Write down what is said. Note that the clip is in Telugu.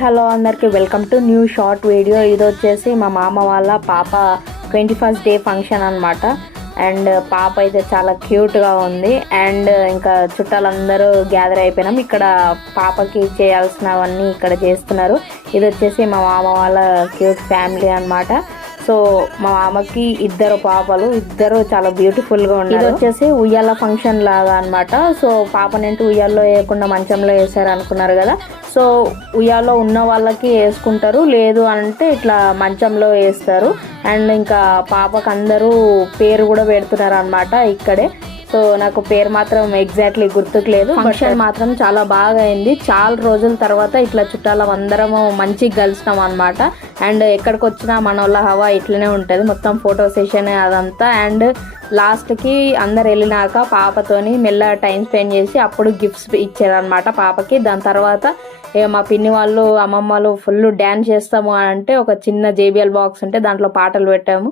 హలో అందరికి welcome to new short video. ఇది వచ్చేసి మా మామ వాళ్ళ పాప 21st డే ఫంక్షన్ అనమాట. అండ్ పాప అయితే చాలా క్యూట్గా ఉంది. అండ్ ఇంకా చుట్టాలందరూ గ్యాదర్ అయిపోయినాం. ఇక్కడ పాపకి చేయాల్సినవన్నీ ఇక్కడ చేస్తున్నారు. ఇది వచ్చేసి మా మామ వాళ్ళ క్యూట్ ఫ్యామిలీ అనమాట. సో మా మామకి ఇద్దరు పాపలు, ఇద్దరు చాలా బ్యూటిఫుల్గా ఉన్నారు. ఇది వచ్చేసి ఉయ్యాల ఫంక్షన్ లాగా అనమాట. సో పాపనేంటి ఉయ్యాల్లో వేయకుండా మంచంలో వేసారు అనుకున్నారు కదా. సో ఉయ్యాలో ఉన్న వాళ్ళకి వేసుకుంటారు, లేదు అంటే ఇట్లా మంచంలో వేస్తారు. అండ్ ఇంకా పాపకు అందరూ పేరు కూడా పెడుతున్నారు అనమాట ఇక్కడే. సో నాకు పేరు మాత్రం ఎగ్జాక్ట్లీ గుర్తుకు లేదు. ఫంక్షన్ మాత్రం చాలా బాగా అయింది. చాలా రోజుల తర్వాత ఇట్లా చుట్టాలం అందరము మంచిగా కలిసినాం అనమాట. అండ్ ఎక్కడికి వచ్చినా మన వాళ్ళ హవా ఇట్లనే ఉంటుంది, మొత్తం ఫోటో సెషన్ అదంతా. అండ్ లాస్ట్కి అందరు వెళ్ళినాక పాపతోని మెల్ల టైం స్పెండ్ చేసి అప్పుడు గిఫ్ట్స్ ఇచ్చారనమాట పాపకి. దాని తర్వాత మా పిన్ని వాళ్ళు అమ్మమ్మ వాళ్ళు ఫుల్ డ్యాన్స్ చేస్తాము అని అంటే ఒక చిన్న JBL బాక్స్ ఉంటే దాంట్లో పాటలు పెట్టాము.